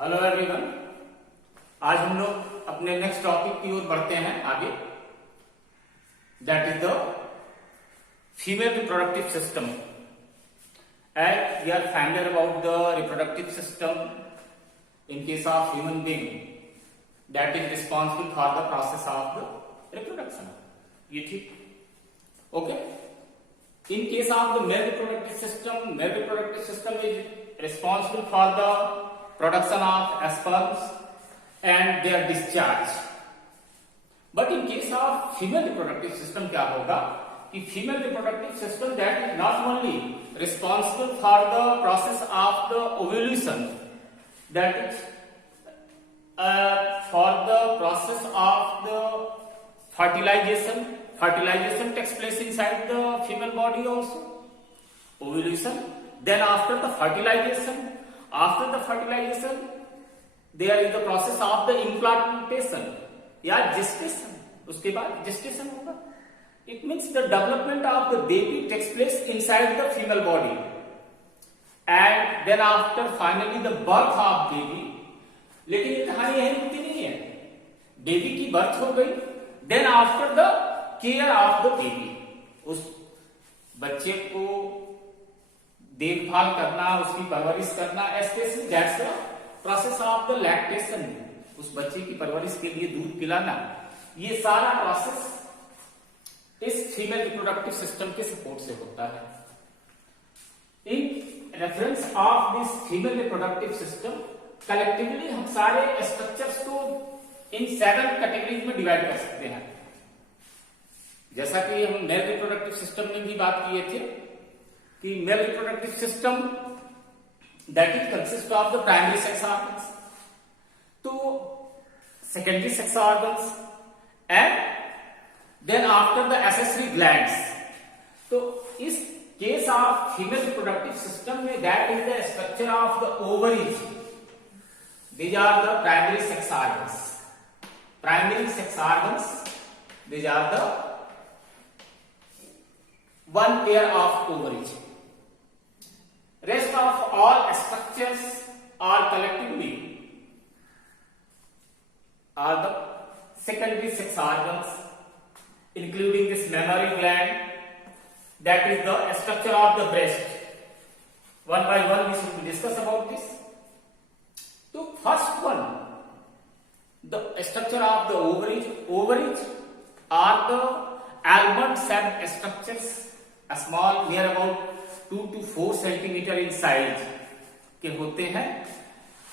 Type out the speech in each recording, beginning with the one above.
Hello everyone. आज हम लोग अपने नेक्स्ट टॉपिक की ओर बढ़ते हैं आगे। That is the female reproductive system. As we are finder about the reproductive system in case of human being that is responsible for the process of the reproduction. ये ठीक? Okay. In case of the male reproductive system is responsible for the production of sperms and their discharge. But in case of female reproductive system क्या होगा कि female reproductive system that is not only responsible for the process of the ovulation, that is for the process of the fertilization. Fertilization takes place inside the female body also. Ovulation. Then after the fertilization, there is the process of the implantation या gestation. उसके बाद gestation होगा. It means the development of the baby takes place inside the female body. And then after finally the birth of baby. लेकिन ये कहानी यही रुकती नहीं है. बेबी की बर्थ हो गई. Then after the care of the baby, उस बच्चे को देखभाल करना, उसकी परवरिश करना, especially that's the process of the lactation. उस बच्चे की परवरिश के लिए दूध पिलाना, ये सारा प्रोसेस इस फीमेल रिप्रोडक्टिव सिस्टम के सपोर्ट से होता है. In reference of this female reproductive system collectively हम सारे स्ट्रक्चर्स को इन 7 कैटेगरीज में डिवाइड कर सकते हैं. जैसा कि हम मेल रिप्रोडक्टिव सिस्टम में भी बात किए थे कि male reproductive system that is consist of the primary sex organs, तो secondary sex organs and then after the accessory glands. तो इस case of female reproductive system में that is the structure of the ovaries. These are the primary sex organs. Primary sex organs, these are the one pair of ovaries. Rest of all structures are collectively are the secondary sex organs, including this mammary gland, that is the structure of the breast. One by one we should discuss about this. So first one, the structure of the ovaries. Ovaries are the almond shaped structures, small near about 2 to 4 centimetre in size के होते हैं,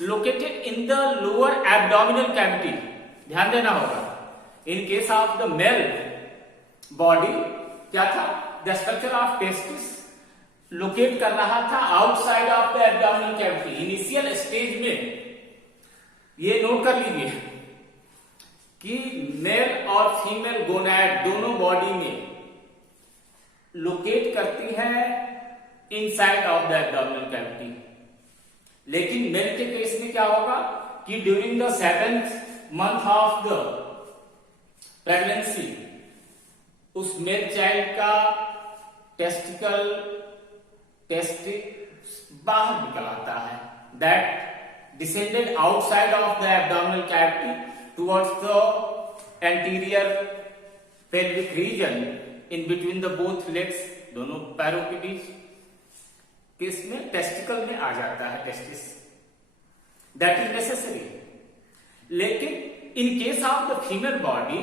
located in the lower abdominal cavity. ध्यान देना होगा. In case of the male body क्या था, the structure of testis locate कर रहा था outside of the abdominal cavity. Initial stage में ये नोट कर लीजिए कि मेल और फीमेल गोनैड दोनों बॉडी में लोकेट करती है inside of the abdominal cavity. लेकिन मेल के केस में क्या होगा कि during the 7th month of the pregnancy उस मेल चाइल्ड का टेस्टिस बाहर निकल आता है. That descended outside of the abdominal cavity towards the anterior pelvic region in between the both legs. दोनों पैरों के बीच किसमें, टेस्टिकल में आ जाता है टेस्टिस. That is necessary. लेकिन in case of the female body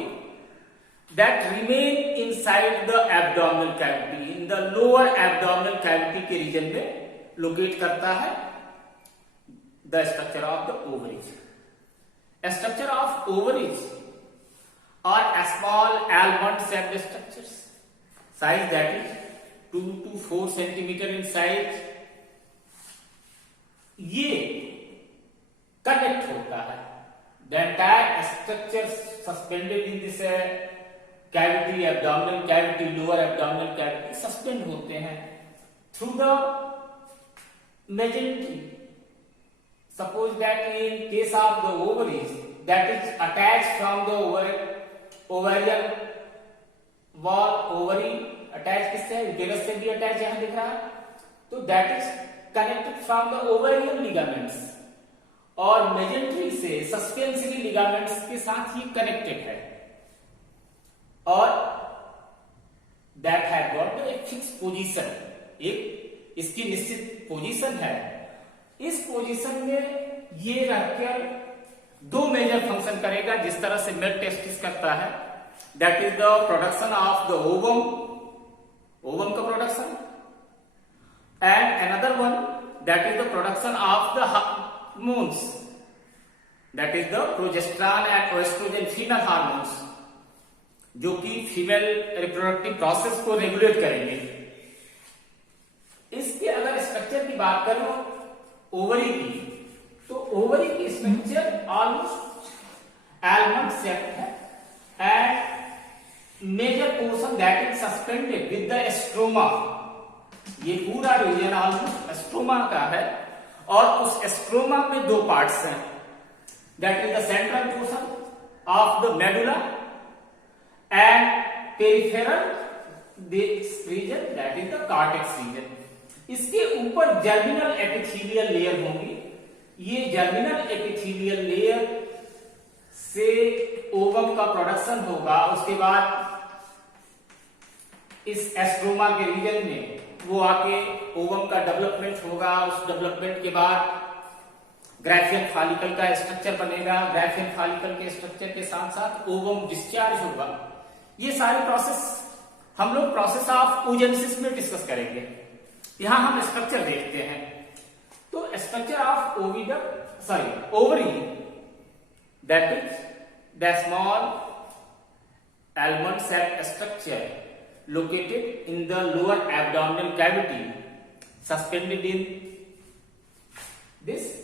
that remain inside the abdominal cavity, in the lower abdominal cavity के region में लोकेट करता है the structure of the ovaries. Structure of ovaries are small almond shaped structures. Size that is 2 to 4 centimetre in size. ये connect होता है. The entire structure suspended in this cavity, abdominal cavity, lower abdominal cavity suspend होते हैं through the मेजेंटी. Suppose that in case of the ovaries that is attach from the ovarian wall. Ovary attach किससे है, uterus से भी attach यहां दिख रहा है. तो that is connected from the ovarian ligaments और मेजेंट्री से सस्पेंसरी लिगामेंट्स के साथ ये कनेक्टेड है और दैट हैव गॉट एक फिक्स पोजीशन, एक इसकी निश्चित पोजीशन है। इस पोजीशन में ये रहकर दो मेजर फंक्शन करेगा जिस तरह से मेल टेस्टिस करता है, that is the production of the ovum, ovum का production, and another one that is the production of the hormones, that is the progesterone and estrogen female hormones, जो कि female reproductive process को regulate करेंगे। इसके अगर structure की बात करें ओवरी की, तो ओवरी की स्ट्रक्चर ऑलमोस्ट आलमंड शेप है and major portion that is suspended with the stroma. ये पूरा रीजन ऑलमोस्ट एस्ट्रोमा का है और उस एस्ट्रोमा में दो पार्ट्स हैं, that is the central portion of the medulla and peripheral this region that is the cortex region. इसके ऊपर जर्मिनल एपिथेलियल लेयर होंगी। ये जर्मिनल एपिथेलियल लेयर से ओवम का प्रोडक्शन होगा, उसके बाद इस एस्ट्रोमा के रीजन में वो आके ओवम का डेवलपमेंट होगा। उस डेवलपमेंट के बाद ग्राफियन फॉलिकल का स्ट्रक्चर बनेगा, ग्राफियन फॉलिकल के स्ट्रक्चर के साथ साथ ओवम डिस्चार्ज होगा। ये सारे प्रोसेस हम लोग प्रोसेस ऑफ oogenesis में डिस्कस करेंगे। यहां हम स्ट्रक्चर देखते हैं, तो structure of ovary that is the small almond cell structure located in the lower abdominal cavity, suspended in this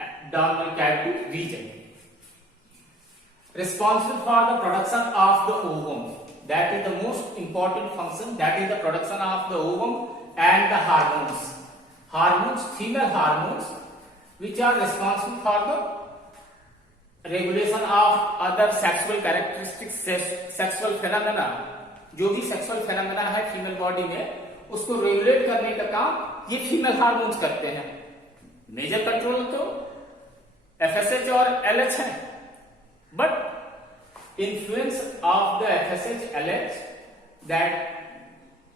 abdominal cavity region, responsible for the production of the ovum. That is the most important function, that is the production of the ovum and the hormones. Hormones, female hormones, which are responsible for the regulation of other sexual characteristics, sexual phenomena, जो भी sexual phenomena है female body में उसको regulate करने का काम ये female hormones करते हैं। मेजर कंट्रोल तो एफएसएच और एलएच है, but influence of the FSH LH that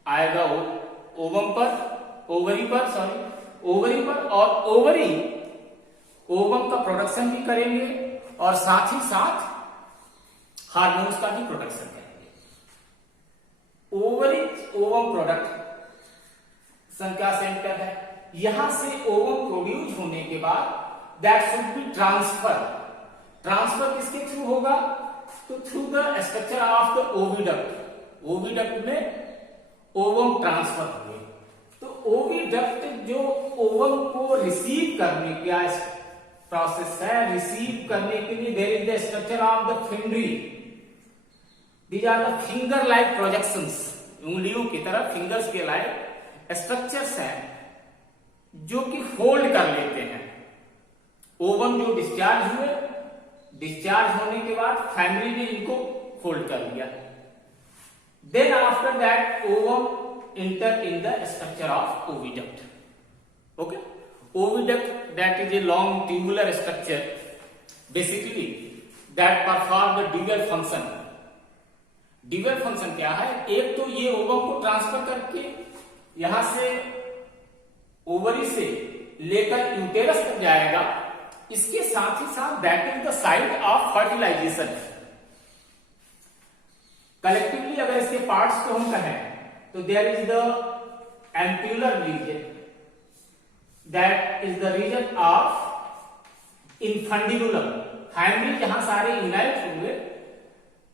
आएगा ओवम पर, ओवरी पर और ओवरी ओवम का प्रोडक्शन भी करेंगे और साथ ही साथ हार्मोन्स का भी प्रोडक्शन करेंगे। ओवरी ओवम प्रोडक्शन का सेंटर है। यहां से ओवम प्रोड्यूस होने के बाद दैट शुड बी ट्रांसफर किसके थ्रू होगा? तो through the structure of the oviduct. Oviduct में ओवम ट्रांसफर हुए, तो ओविडक्ट जो ओवम को रिसीव करने का प्रोसेस है, रिसीव करने के लिए there is the structure of the fimbriae. These are the finger like projections, उंगलियों की तरह फिंगर्स के लाइक स्ट्रक्चर्स हैं जो कि होल्ड कर लेते हैं ओवम जो डिस्चार्ज हुए। डिस्चार्ज होने के बाद फैमिली ने इनको होल्ड कर लिया। Then after that ovum enter in the structure of oviduct. Okay, oviduct that is a long tubular structure basically that perform the dual function. dual function क्या है? एक तो ये ओवम को ट्रांसफर करके यहां से ओवरी से लेकर यूटेरस तक जाएगा, इसके साथ ही साथ that is the site of fertilization. Collectively अगर इसके पार्ट्स को हम कहें तो there is the ampullary region, that is the region of infundibulum। Family जहां सारे यूनाइट हुए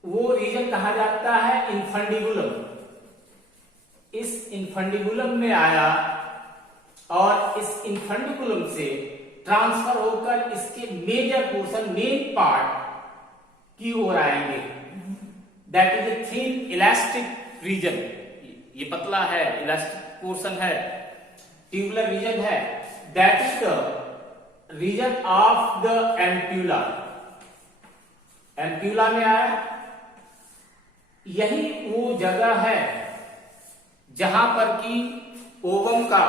वो रीजन कहा जाता है इनफंडिबुलम। इस इनफंडिबुलम में आया और इस इनफंडिबुलम से ट्रांसफर होकर इसके मेजर पोर्शन, मेन पार्ट की ओर आएंगे। That is a thin elastic region. ये पतला है, इलास्टिक पोर्शन है, ट्यूबुलर रीजन है। That is the region of the ampulla. Ampulla में आया, यही वो जगह है जहां पर कि ओवम का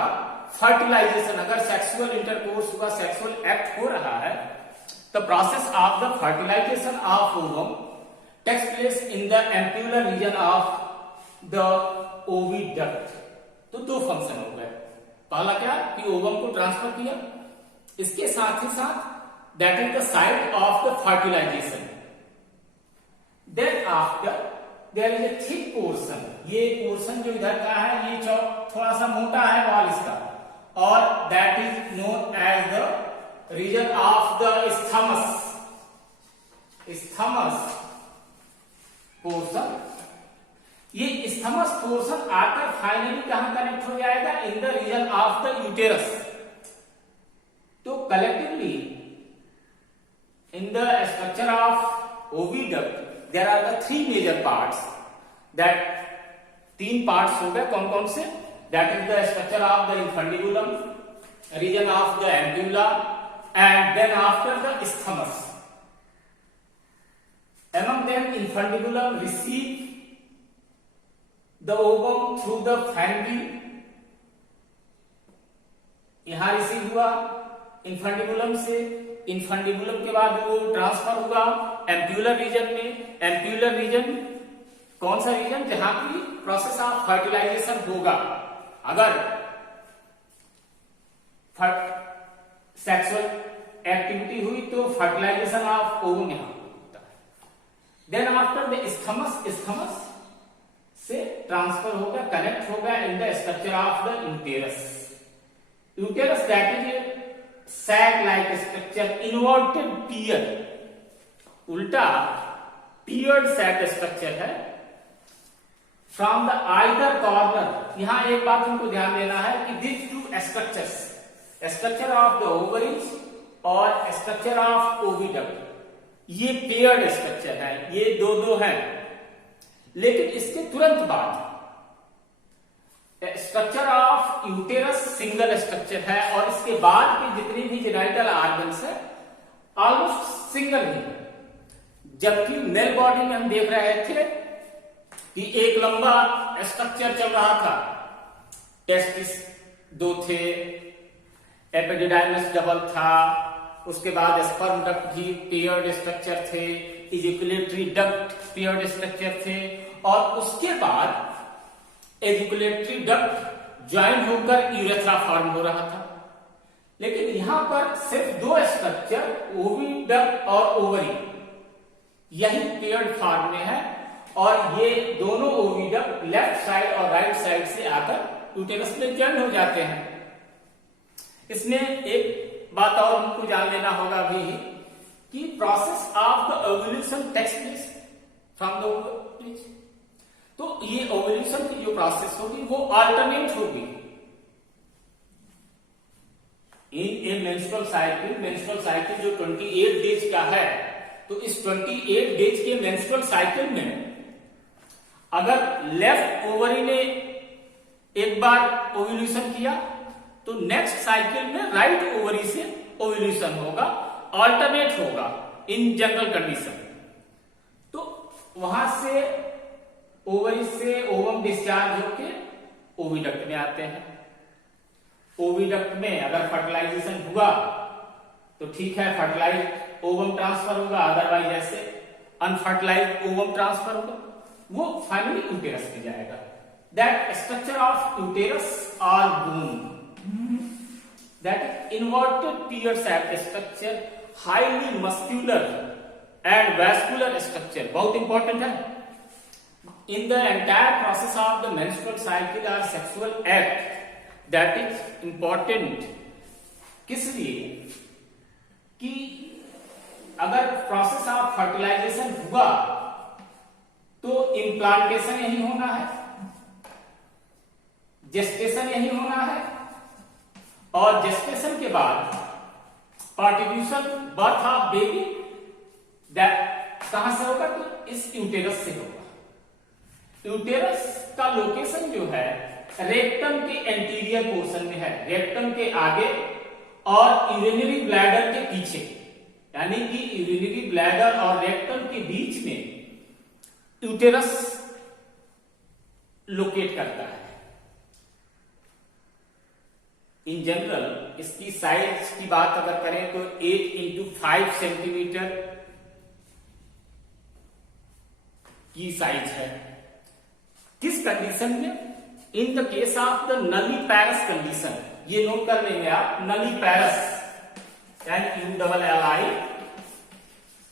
फर्टिलाइजेशन, अगर सेक्सुअल इंटरकोर्स हुआ, सेक्सुअल एक्ट हो रहा है, the process of the fertilization of ovum takes place in the ampullary region of the oviduct. तो दो फंक्शन हो गए, पहला क्या कि ओवम को ट्रांसफर किया, इसके साथ ही साथ that is the site of the fertilisation. Then after there is a thick portion, ये पोर्शन जो इधर का है ये थोड़ा सा मोटा है वॉल इसका, और that is known as the region of the isthmus portion. ये isthmus पोर्शन आकर फाइनली कहां कनेक्ट हो जाएगा, in the region of the uterus. तो collectively in the structure of oviduct there are the three major parts, that तीन parts हो गए, कौन कौन से, that is the structure of the infundibulum, region of the ampulla, and then after the isthmus. Among them, infundibulum receive the ovum through the fangry, यहां receive हुआ इंफंडिबुलम से, इंफंडिबुलम के बाद वो ट्रांसफर हुआ एम्प्यूलर रीजन में। एम्प्यूलर रीजन कौन सा रीजन, जहां की प्रोसेस ऑफ फर्टिलाइजेशन होगा। अगर सेक्सुअल एक्टिविटी हुई तो फर्टिलाइजेशन ऑफ ओवम यहां होता है। देन आफ्टर द isthmus से ट्रांसफर होगा, कनेक्ट होगा in the structure of the uterus. Uterus that is a sac like structure, inverted pear, उल्टा पियर्ड सैक स्ट्रक्चर है। फ्रॉम द आइदर कॉर्नर, यहां एक बात हमको ध्यान देना है कि this two structures, structure of the ovaries और स्ट्रक्चर ऑफ ओविडक्ट, ये पेयर्ड स्ट्रक्चर है, ये दो दो हैं। लेकिन इसके तुरंत बाद structure of uterus single structure है, और इसके बाद के जितने भी जेनाइटल ऑर्गन्स है ऑलमोस्ट सिंगल ही है। जबकि मेल बॉडी में हम देख रहे थे कि एक लंबा स्ट्रक्चर चल रहा था, टेस्टिस दो थे, एपिडिडाइमस डबल था, उसके बाद स्पर्म डक्ट भी पेयर्ड स्ट्रक्चर थे, इजैकुलेटरी डक्ट पेयर्ड स्ट्रक्चर थे, और उसके बाद एजिकुलेटरी डक्ट ज्वाइन होकर यूरेथ्रा फॉर्म हो रहा था। लेकिन यहां पर सिर्फ दो स्ट्रक्चर, ओविडक्ट और ओवरी, यही पेयर्ड फॉर्म में है, और ये दोनों ओविडक्ट लेफ्ट साइड और राइट साइड से आकर यूटेरस में ज्वाइन हो जाते हैं। इसमें एक बात और हमको जान लेना होगा अभी कि process of the ovulation takes place from the ovaries. तो ये ओव्यूलेशन की जो प्रोसेस होगी वो अल्टरनेट होगी इन ए मेंस्ट्रुअल साइकिल जो 28 डेज का है। तो इस 28 डेज के मेंस्ट्रुअल साइकिल में अगर लेफ्ट ओवरी ने एक बार ओव्यूलेशन किया तो नेक्स्ट साइकिल में राइट ओवरी से ओव्यूलेशन होगा, अल्टरनेट होगा इन जनरल कंडीशन। तो वहां से ओवरी से ओवम डिस्चार्ज होके ओविडक्ट में आते हैं। ओविडक्ट में अगर फर्टिलाइजेशन हुआ तो ठीक है, फर्टिलाइज ओवम ट्रांसफर होगा, अदरवाइज ऐसे अनफर्टिलाइज ओवम ट्रांसफर होगा, वो फाइनली यूटेरस में जाएगा। That structure of uterus or womb, that is inverted pear sac structure, highly muscular and vascular structure, बहुत इंपॉर्टेंट है। In the entire process of the menstrual cycle or sexual act, that is important, किस लिए कि अगर process of fertilisation हुआ तो implantation यही होना है, जेस्टेशन यही होना है, और जेस्टेशन के बाद पार्टिक्यूशन बर्थ ऑफ बेबी कहां से होगा, तो इस यूटेरस से होगा। यूटेरस का लोकेशन जो है रेक्टम के एंटीरियर पोर्शन में है, रेक्टम के आगे और यूरिनरी ब्लैडर के पीछे, यानी कि यूरिनरी ब्लैडर और रेक्टम के बीच में यूटेरस लोकेट करता है। इन जनरल इसकी साइज की बात अगर करें तो 8 × 5 सेंटीमीटर की साइज है। किस कंडीशन में? In the case of the nulliparous condition. ये नोट कर लेंगे आप, नलीपैरस NULLI,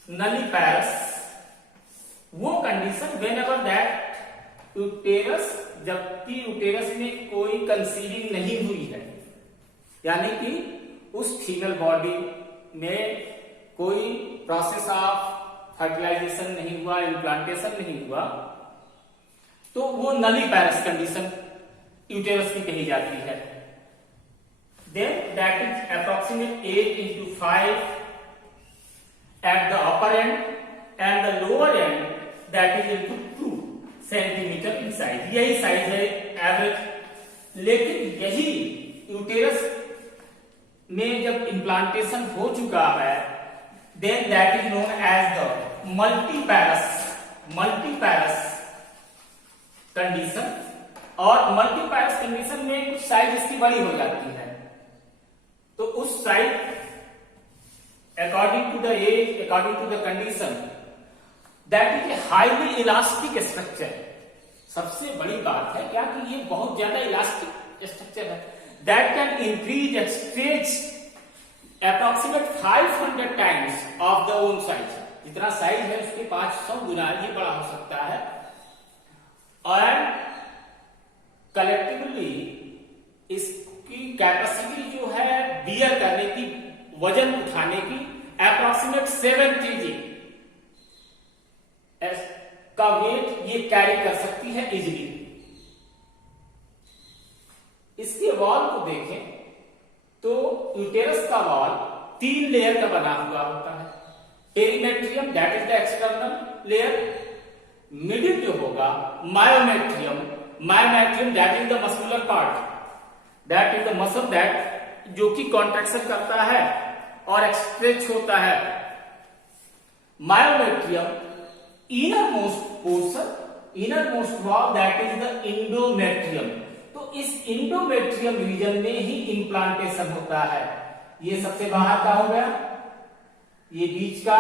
नलीपैरस वो condition when ever that uterus, जबकि यूटेरस में कोई कंसीविंग नहीं हुई है, यानी कि उस फीमेल बॉडी में कोई प्रोसेस ऑफ फर्टिलाइजेशन नहीं हुआ, इम्प्लांटेशन नहीं हुआ, तो वो नलीपैरस कंडीशन यूटेरस की कही जाती है। Then that is approximate 8 × 5 at the upper end and the lower end that is into 2 centimetre in size। यही साइज है एवरेज। लेकिन यही यूटेरस में जब इम्प्लांटेशन हो चुका है, then that is known as the multiparous condition. और मल्टीपैरस कंडीशन में कुछ साइज इसकी बड़ी हो जाती है, तो उस size according to the age, according to the condition, that is a highly elastic structure। सबसे बड़ी बात है क्या कि ये बहुत ज्यादा इलास्टिक स्ट्रक्चर है, that can increase and stretch approximate 500 times of the own size। जितना साइज है उसके 500 गुना ये बड़ा हो सकता है। और कलेक्टिवली इसकी कैपेसिटी जो है बियर करने की, वजन उठाने की अप्रोक्सीमेट 7 kg का वेट ये कैरी कर सकती है इजिली। इसके वॉल को देखें तो यूटेरस का वॉल 3 लेयर का बना हुआ होता है। Perimetrium that is the external layer, middle जो होगा myometrium that is the muscular part, that is the muscle that जो कि कॉन्ट्रैक्शन करता है और एक्सट्रेच होता है। Myometrium inner most portion, inner most wall that is the endometrium. तो इस इंडोमेट्रियम रीजन में ही इंप्लांटेशन होता है। ये सबसे बाहर का हो गया, ये बीच का,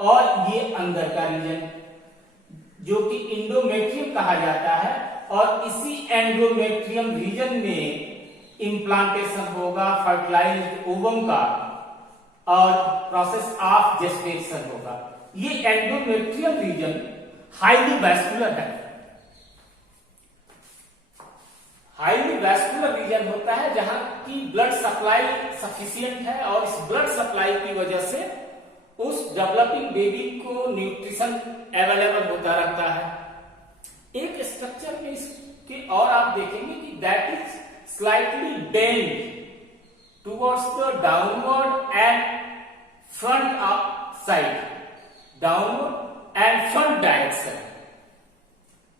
और ये अंदर का रीजन जो कि इंडोमेट्रियम कहा जाता है। और इसी एंडोमेट्रियम रीजन में इम्प्लांटेशन होगा फर्टिलाइज्ड ओवम का और प्रोसेस ऑफ जेस्टेशन होगा। ये एंडोमेट्रियम रीजन हाईली वैस्कुलर है। हाईली वैस्कुलर रीजन होता है जहां की ब्लड सप्लाई सफिशिएंट है, और इस ब्लड सप्लाई की वजह से उस डेवलपिंग बेबी को न्यूट्रिशन अवेलेबल होता रहता है। एक स्ट्रक्चर में इसके और आप देखेंगे कि that is slightly bent towards the downward and front side, downward and front direction,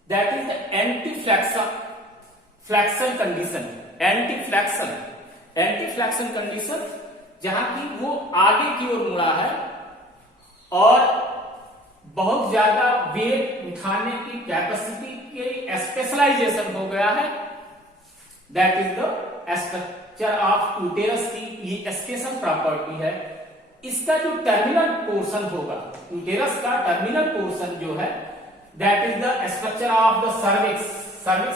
that is the anti-flexion condition। anti-flexion condition जहां की वो आगे की ओर मुड़ा है और बहुत ज्यादा वेट उठाने की कैपेसिटी के स्पेशलाइजेशन हो गया है, that is the structure of uterus की ये एस्केशन प्रॉपर्टी है। इसका जो टर्मिनल पोर्शन होगा, यूटेरस का टर्मिनल पोर्शन जो है, that is the structure of the cervix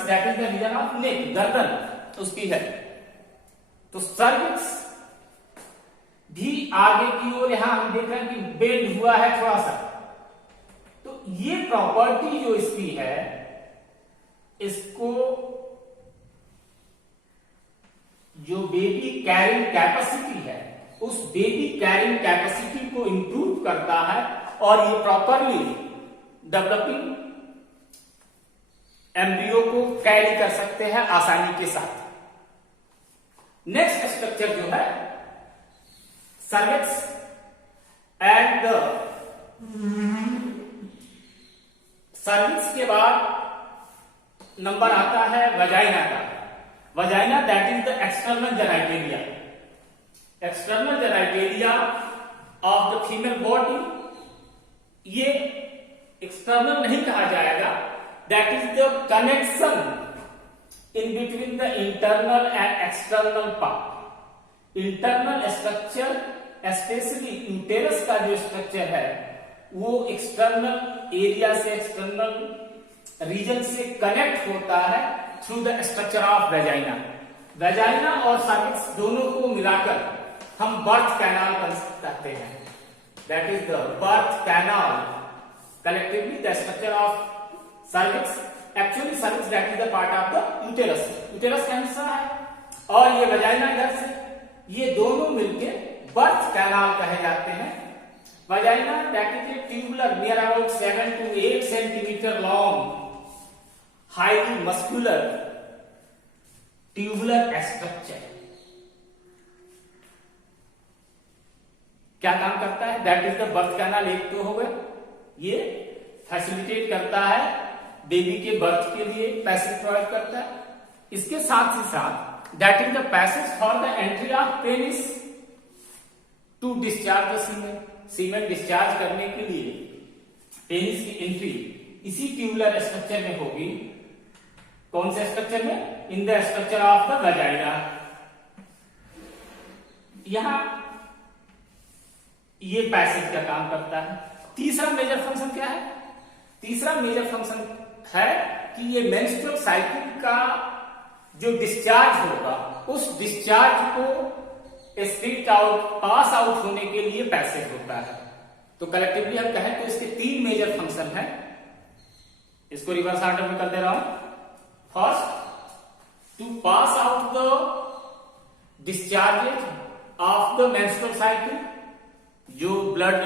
that is the region of neck, गर्दन उसकी है। तो सर्विक्स भी आगे की ओर यहां हम देख रहे हैं कि बेंड हुआ है थोड़ा सा। तो ये प्रॉपर्टी जो इसकी है, इसको जो बेबी कैरिंग कैपेसिटी है, उस बेबी कैरिंग कैपेसिटी को इंप्रूव करता है और ये प्रॉपरली डेवलपिंग एम्ब्रियो को कैरी कर सकते हैं आसानी के साथ। नेक्स्ट स्ट्रक्चर जो है सर्विक्स एंड द सर्विक्स के बाद नंबर आता है वजाइना का। Vagina that is the external genitalia, external genitalia of the female body. ये एक्सटर्नल नहीं कहा जाएगा, that is the connection in between the internal and external part. Internal structure specially uterus का जो स्ट्रक्चर है वो एक्सटर्नल एरिया से, external reason से कनेक्ट होता है through the structure of vagina. Vagina और सर्विक्स दोनों को मिलाकर हम बर्थ कैनाल कहते हैं। That is the birth canal. Collectively the structure of cervix, actually cervix that is the part of the uterus. Uterus का हिस्सा है और ये वेजाइना इधर से, ये दोनों मिलके बर्थ कैनाल कहे जाते हैं। Vagina that is A tubular near about 7 to 8 centimetre long, highly muscular tubular structure. क्या काम करता है? That is the birth canal. एक तो हो गया, ये फैसिलिटेट करता है बेबी के बर्थ के लिए, पैसेज प्रोवाइड करता है। इसके साथ ही साथ that is the passage for the entry of penis to discharge the semen. Semen discharge करने के लिए पेनिस की एंट्री इसी ट्यूबुलर स्ट्रक्चर में होगी। कौन से स्ट्रक्चर में? In the structure of the vagina. यहां ये पैसेज का काम करता है। तीसरा मेजर फंक्शन क्या है? तीसरा मेजर फंक्शन है कि ये मेंस्ट्रुअल साइकिल का जो डिस्चार्ज होगा उस डिस्चार्ज को स्प्लिट आउट, पास आउट होने के लिए पैसेज होता है। तो कलेक्टिवली हम कहें तो इसके 3 मेजर फंक्शन है। इसको रिवर्स ऑर्डर में कर दे रहा हूं। First, to pass out the discharges of the menstrual cycle. जो ब्लड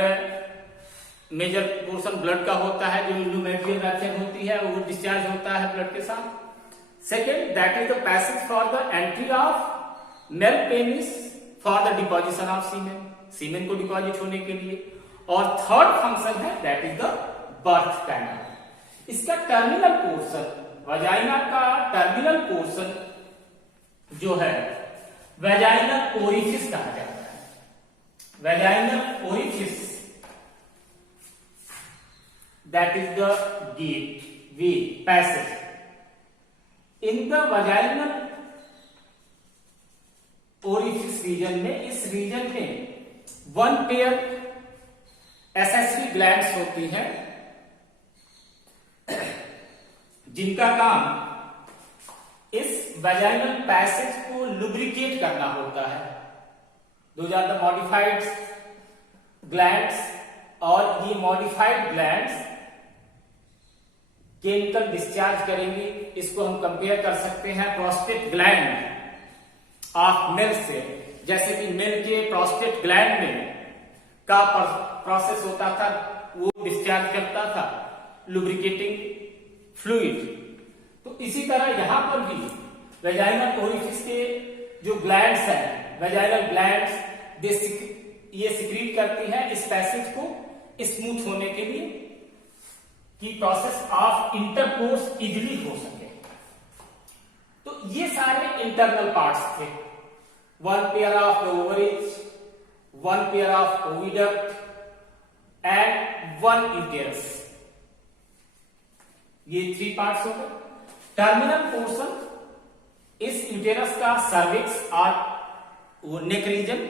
मेजर पोर्शन ब्लड का होता है, जो इंडोमेट्रियल रिएक्शन होती है, वो डिस्चार्ज होता है ब्लड के साथ। Second, that is the passage for the entry of male penis for the deposition of semen, semen को डिपॉजिट होने के लिए। और थर्ड फंक्शन है that is the birth canal. इसका टर्मिनल पोर्शन, वेजाइना का टर्मिनल पोर्शन जो है वेजाइनल ओरिफिस कहा जाता है। Vaginal orifice that is the gate, way, passage. In the vaginal orifice region में, इस रीजन में 1 पेयर एसेसरी ग्लैंड्स होती हैं जिनका काम इस वेजाइनल पैसेज को लुब्रिकेट करना होता है। Those are the modified glands. और ये मॉडिफाइड ग्लैंड्स केमिकल डिस्चार्ज करेंगे। इसको हम कंपेयर कर सकते हैं प्रोस्टेट ग्लैंड ऑफ मेल से। जैसे कि मेल के प्रोस्टेट ग्लैंड में का प्रोसेस होता था, वो डिस्चार्ज करता था लुब्रिकेटिंग फ्लूइड। तो इसी तरह यहां पर भी वेजाइनल ओरिफिस के जो ग्लैंड्स हैं, वेजाइनल ग्लैंड्स, ये सिक्रीट करती हैं इस पैसेज को स्मूथ होने के लिए कि प्रोसेस ऑफ इंटरकोर्स इजिली हो सके। तो ये सारे इंटरनल पार्ट्स थे। 1 pair of ovaries, 1 pair of oviduct and 1 uterus. ये 3 पार्ट्स हो गए। टर्मिनल पोर्शन इस यूटेरस का सर्विक्स और वो नेक रीजन।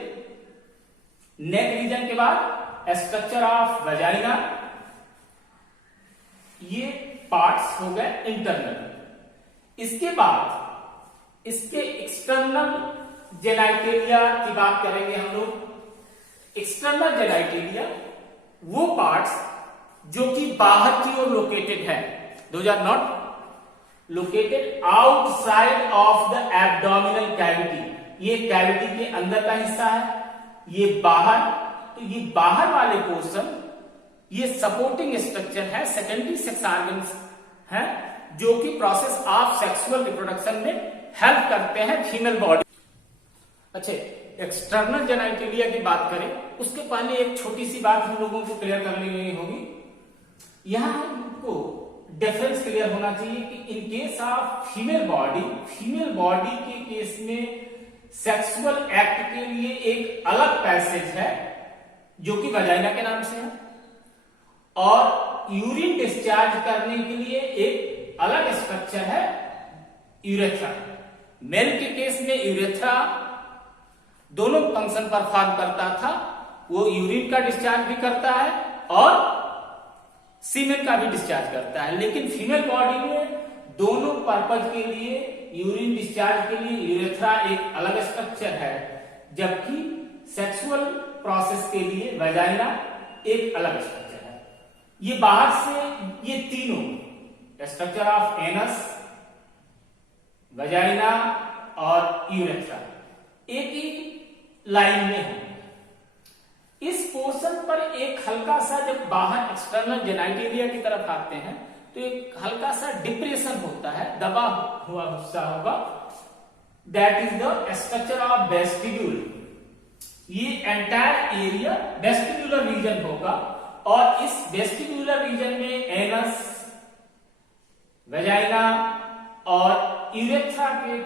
नेक रीजन के बाद स्ट्रक्चर ऑफ वेजाइना। ये पार्ट्स हो गए इंटरनल। इसके बाद इसके एक्सटर्नल जेनाइटेलिया की बात करेंगे हम लोग। एक्सटर्नल जेनाइटेलिया वो पार्ट्स जो कि बाहर की ओर लोकेटेड है। Those are not located outside of the abdominal cavity. ये कैविटी के अंदर का हिस्सा है, ये बाहर। तो ये बाहर वाले पोर्शन ये सपोर्टिंग स्ट्रक्चर है, सेकेंडरी सेक्स ऑर्गन्स है, जो कि प्रोसेस ऑफ सेक्सुअल रिप्रोडक्शन में हेल्प करते हैं फीमेल बॉडी। अच्छा, एक्सटर्नल जेनाइटेलिया की बात करें उसके पहले एक छोटी सी बात हम लोगों को क्लियर कर लेनी होगी। यहां हमको डिफरेंस क्लियर होना चाहिए कि इन केस ऑफ फीमेल बॉडी के केस में सेक्सुअल एक्ट के लिए एक अलग पैसेज है जो कि वेजाइना के नाम से है, और यूरिन डिस्चार्ज करने के लिए एक अलग स्ट्रक्चर है यूरेथ्रा। मेल के केस में यूरेथ्रा दोनों फंक्शन परफॉर्म करता था, वो यूरिन का डिस्चार्ज भी करता है और सीमेन का भी डिस्चार्ज करता है। लेकिन फीमेल बॉडी में दोनों पर्पज के लिए, यूरिन डिस्चार्ज के लिए यूरेथ्रा एक अलग स्ट्रक्चर है, जबकि सेक्सुअल प्रोसेस के लिए वजाइना एक अलग स्ट्रक्चर है। ये बाहर से ये तीनों स्ट्रक्चर ऑफ एनस, वजाइना और यूरेथ्रा एक ही लाइन में है। इस पोर्शन पर एक हल्का सा, जब बाहर एक्सटर्नल जेनाइटेरिया की तरफ आते हैं तो एक हल्का सा डिप्रेशन होता है, दबा हुआ हिस्सा होगा, that is the structure of vestibule. ये एंटायर एरिया वेस्टिब्यूलर रीजन होगा और इस वेस्टिब्यूलर रीजन में एनस, वेजाइना और यूरेथ्रा के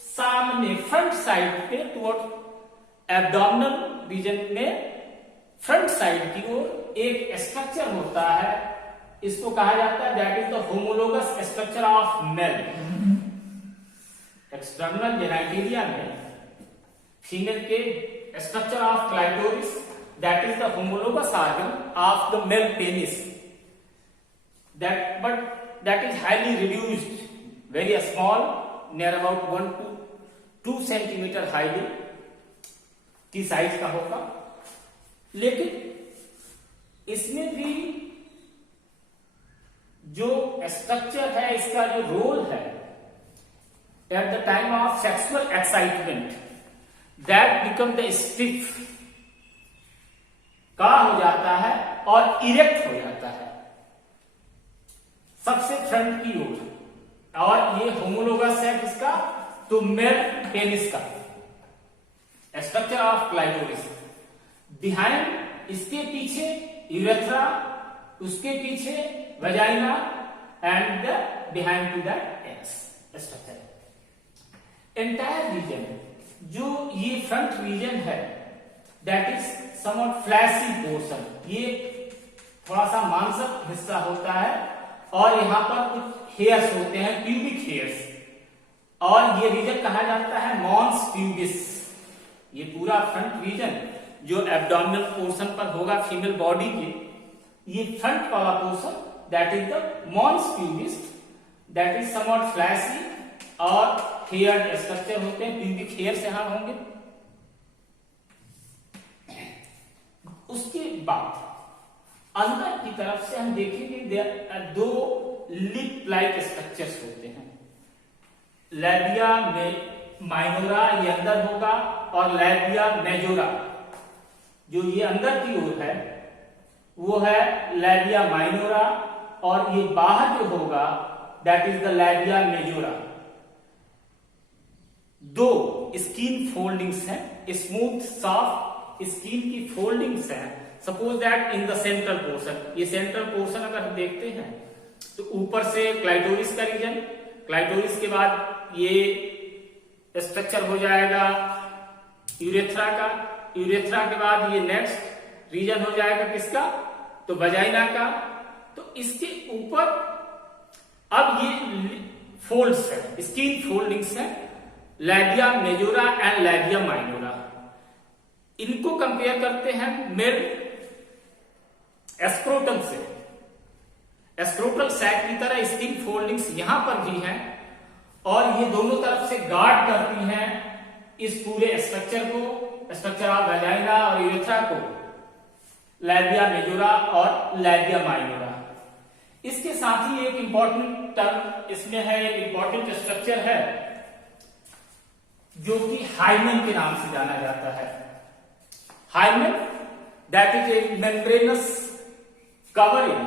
सामने फ्रंट साइड पे टुवर्ड एब्डोमिनल रीजन में फ्रंट साइड की ओर एक स्ट्रक्चर होता है, इसको कहा जाता है that is the homologous structure of male. External genitalia में फीमेल के structure of clitoris, that is the homologous organ of the male penis, that is highly reduced, very small, near about 1 to 2 centimetre highly की size का होगा। लेकिन इसमें भी जो structure है, इसका जो रोल है at the time of sexual excitement, that become the stiff, का हो जाता है और इरेक्ट हो जाता है सबसे फ्रंट की ओर। और ये होमोलोगस है किसका? तो मेल पेनिस का स्ट्रक्चर ऑफ क्लाइटोरिस। बिहाइंड, इसके पीछे यूरेथ्रा, उसके पीछे vagina and behind to that anus structure. Entire region, जो ये फ्रंट रीजन है, that is somewhat fleshy portion, ये थोड़ा सा मांसक हिस्सा होता है और यहां पर कुछ हेयर्स होते हैं, प्यूबिक हेयर्स, और ये रीजन कहा जाता है मॉन्स प्यूबिस। ये पूरा फ्रंट रीजन जो एब्डोमिनल पोर्शन पर होगा फीमेल बॉडी के, ये फ्रंट वाला portion that is the mons pubis, that is somewhat fleshy और हेयर स्ट्रक्चर होते हैं, प्यूबिक हेयर्स यहां होंगे। उसके बाद अंदर की तरफ से हम देखेंगे दो लिप लाइक स्ट्रक्चर्स होते हैं। लैबिया में माइनोरा ये अंदर होगा और लैबिया मेजोरा जो ये अंदर की ओर है वो है लैबिया माइनोरा, और ये बाहर जो होगा that is the labia majora. दो स्किन फोल्डिंग्स हैं, स्मूथ सॉफ्ट स्किन की फोल्डिंग्स हैं। Suppose that in the central portion, ये सेंट्रल पोर्शन अगर हम देखते हैं तो ऊपर से क्लाइटोरिस का रीजन, क्लाइटोरिस के बाद ये स्ट्रक्चर हो जाएगा यूरेथ्रा का, यूरेथ्रा के बाद ये नेक्स्ट रीजन हो जाएगा किसका? तो वजाइना का। तो इसके ऊपर अब ये फोल्ड्स है, स्किन फोल्डिंग्स है, labia majora and labia minora. इनको कंपेयर करते हैं मेल एस्क्रोटम से। एस्क्रोटल सैक की तरह स्किन फोल्डिंग्स यहां पर भी हैं और ये दोनों तरफ से गार्ड करती हैं इस पूरे स्ट्रक्चर को, स्ट्रक्चर ऑफ वजाइना और यूरेथ्रा को, लैबिया मेजोरा और लैबिया माइनोरा। इसके साथ ही एक इंपॉर्टेंट टर्म इसमें है, एक इंपॉर्टेंट स्ट्रक्चर है जो कि हाइमेन के नाम से जाना जाता है। Hymen that is A membranes covering,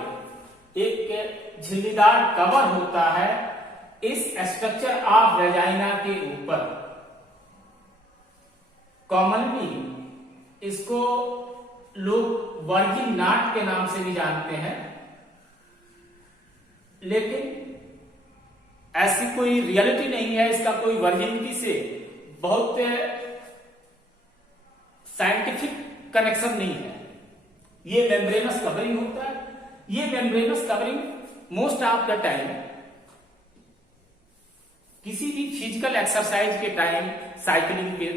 एक झिल्लीदार कवर होता है इस स्ट्रक्चर ऑफ वेजाइना के ऊपर। कॉमनली इसको लोग वर्जिन नाट के नाम से भी जानते हैं, लेकिन ऐसी कोई रियलिटी नहीं है, इसका कोई वर्जिनिटी से बहुत साइंटिफिक कनेक्शन नहीं है। ये मेम्ब्रेनस कवरिंग होता है। ये membranes covering most of the time किसी भी फिजिकल एक्सरसाइज के टाइम, साइकिलिंग के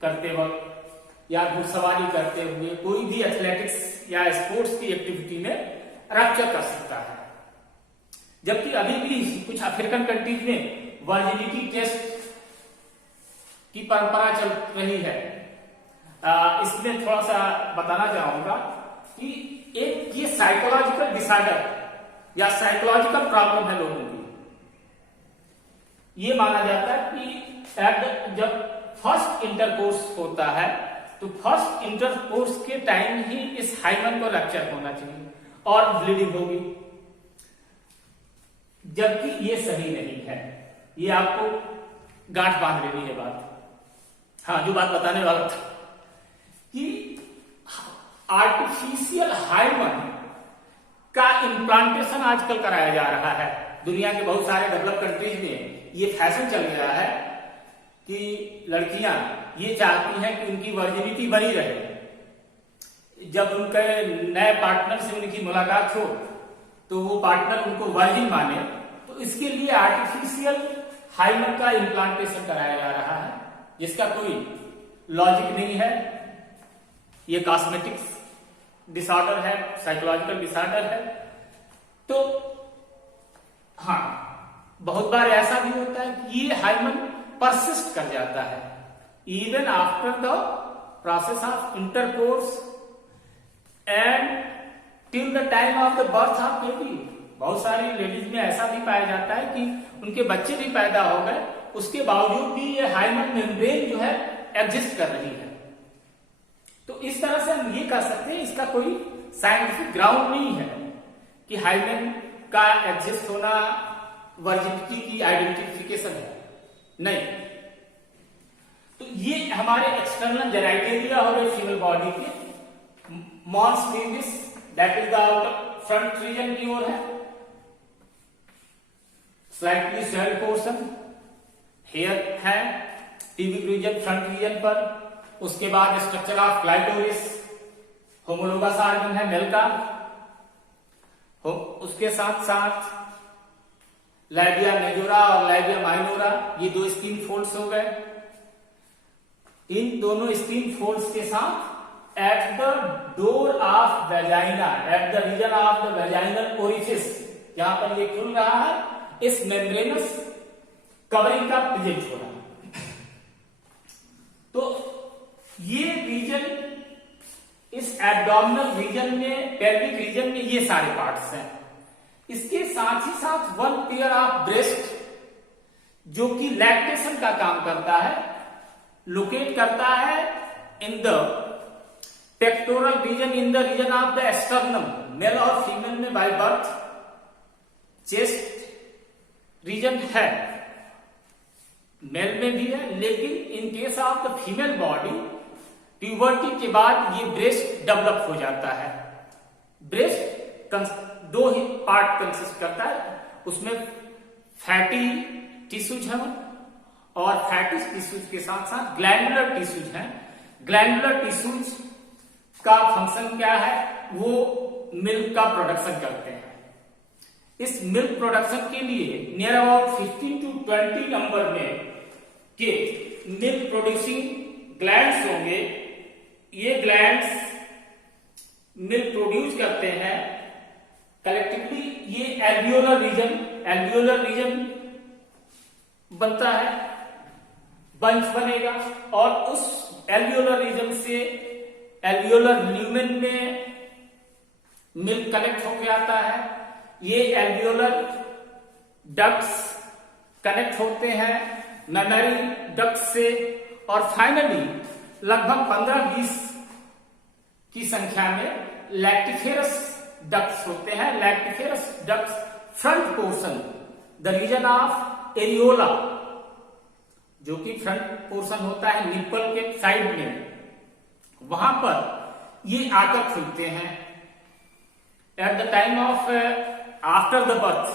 करते वक्त या घुड़सवारी करते हुए कोई भी एथलेटिक्स या स्पोर्ट्स की एक्टिविटी में रप्चर कर सकता है। जबकि अभी भी कुछ अफ्रीकन कंट्रीज में वर्जिनिटी टेस्ट की परंपरा चल रही है। इसमें थोड़ा सा बताना चाहूंगा कि एक ये साइकोलॉजिकल डिसऑर्डर या साइकोलॉजिकल प्रॉब्लम है लोगों की। ये माना जाता है कि जब फर्स्ट इंटरकोर्स होता है तो फर्स्ट इंटरकोर्स के टाइम ही इस हाइमन को रप्चर होना चाहिए और ब्लीडिंग होगी, जबकि ये सही नहीं है। ये आपको गांठ बांध लेनी है बात। हाँ, जो बात बताने वाला था कि आर्टिफिशियल हाइमन का इम्प्लांटेशन आजकल कराया जा रहा है। दुनिया के बहुत सारे डेवलप कंट्रीज में ये फैशन चल गया है कि लड़कियां ये चाहती हैं कि उनकी वर्जिनिटी बनी रहे। जब उनके नए पार्टनर से उनकी मुलाकात हो तो वो पार्टनर उनको वर्जिन माने, तो इसके लिए आर्टिफिशियल हाइमन का इम्प्लांटेशन कराया जा रहा है, जिसका कोई लॉजिक नहीं है। ये कॉस्मेटिक्स डिसऑर्डर है, साइकोलॉजिकल डिसऑर्डर है। तो हाँ, बहुत बार ऐसा भी होता है कि ये हाइमन परसिस्ट कर जाता है even after the process of intercourse and till the time of the birth of baby. बहुत सारी लेडीज में ऐसा भी पाया जाता है कि उनके बच्चे भी पैदा हो गए, उसके बावजूद भी ये हाइमन मेम्ब्रेन जो है एग्जिस्ट कर रही है। तो इस तरह से हम ये कह सकते हैं इसका कोई साइंटिफिक ग्राउंड नहीं है कि हाइमन का एग्जिस्ट होना वर्जिनिटी की आइडेंटिफिकेशन है, नहीं। तो ये हमारे एक्सटर्नल जेनाइटेरिया हो गए फीमेल बॉडी के। Mons penis that is the outer front region की ओर है, स्लाइटली स्वेल्ड पोर्शन, हेयर है टिबिक रीजन फ्रंट रीजन पर। उसके बाद structure of clitoris, homologous organ है मेल का। उसके साथ साथ लैबिया मेजोरा और लैबिया माइनोरा, ये दो स्किन फोल्ड्स हो गए। इन दोनों स्किन फोल्ड्स के साथ at the door of vagina, at the region of the vaginal orifice, जहां पर ये खुल रहा है, इस मेम्ब्रेनस कवरिंग का प्रेजेंट हो रहा है। तो ये रीजन, इस एब्डोमिनल रीजन में, पेल्विक रीजन में ये सारे पार्ट्स हैं। इसके साथ ही साथ वन पेयर ऑफ ब्रेस्ट जो कि लैक्टेशन का काम करता है, लोकेट करता है in the pectoral region, in the region of the sternum. Male और फीमेल में बाय बर्थ चेस्ट रीजन है, मेल में भी है, लेकिन in case of the female body puberty के बाद ये ब्रेस्ट डेवलप हो जाता है। ब्रेस्ट दो ही पार्ट कंसिस्ट करता है, उसमें फैटी टिश्यूज हैं और फैटी टिश्यूज के साथ साथ ग्लैंडुलर टिश्यूज हैं। ग्लैंडुलर टिश्यूज का फंक्शन क्या है, वो मिल्क का प्रोडक्शन करते हैं। इस मिल्क प्रोडक्शन के लिए नियर अबाउट 15 to 20 नंबर में के मिल्क प्रोड्यूसिंग ग्लैंड्स होंगे। ये ग्लैंड्स मिल्क प्रोड्यूस करते हैं कलेक्टिवली। ये एल्वियोलर रीजन बनता है, बंच बनेगा और उस एल्वियोलर रीजन से एल्वियोलर ल्यूमेन में मिल्क कलेक्ट होकर आता है। ये एल्वियोलर डक्ट्स कनेक्ट होते हैं मेमरी डक्ट से और फाइनली लगभग 15-20 की संख्या में लैक्टिफेरस डक्ट्स होते हैं। Lactiferous ducts front portion, the region of areola, जो कि फ्रंट पोर्शन होता है निप्पल के साइड में, वहां पर ये आकर खुलते हैं at the time of after the birth.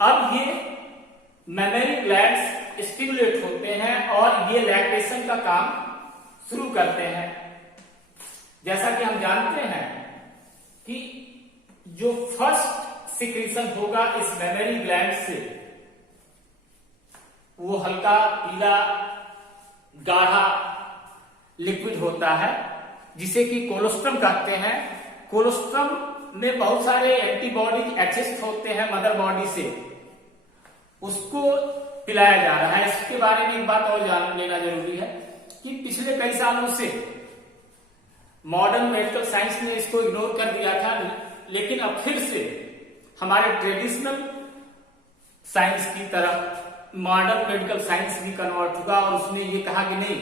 अब ये मेमरी ग्लैंड्स स्टिमुलेट होते हैं और ये लैक्टेशन का काम शुरू करते हैं। जैसा कि हम जानते हैं कि जो फर्स्ट सिक्रीशन होगा इस मेमरी ग्लैंड से वो हल्का पीला गाढ़ा लिक्विड होता है जिसे कि कोलोस्ट्रम कहते हैं। कोलोस्ट्रम में बहुत सारे एंटीबॉडी एक्सेस होते हैं मदर बॉडी से, उसको पिलाया जा रहा है। इसके बारे में एक बात और जान लेना जरूरी है कि पिछले कई सालों से मॉडर्न मेडिकल साइंस ने इसको इग्नोर कर दिया था, लेकिन अब फिर से हमारे ट्रेडिशनल साइंस की तरफ मॉडर्न मेडिकल साइंस भी कन्वर्ट हुआ और उसने ये कहा कि नहीं,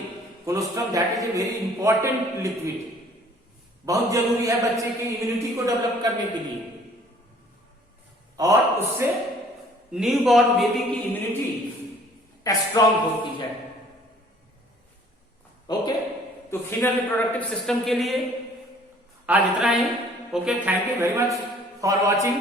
colostrum that is a very important liquid, बहुत जरूरी है बच्चे की इम्यूनिटी को डेवलप करने के लिए, और उससे न्यू बॉर्न बेबी की इम्यूनिटी स्ट्रांग होती है। ओके, तो फीमेल रिप्रोडक्टिव सिस्टम के लिए आज इतना ही। Okay, thank you very much for watching.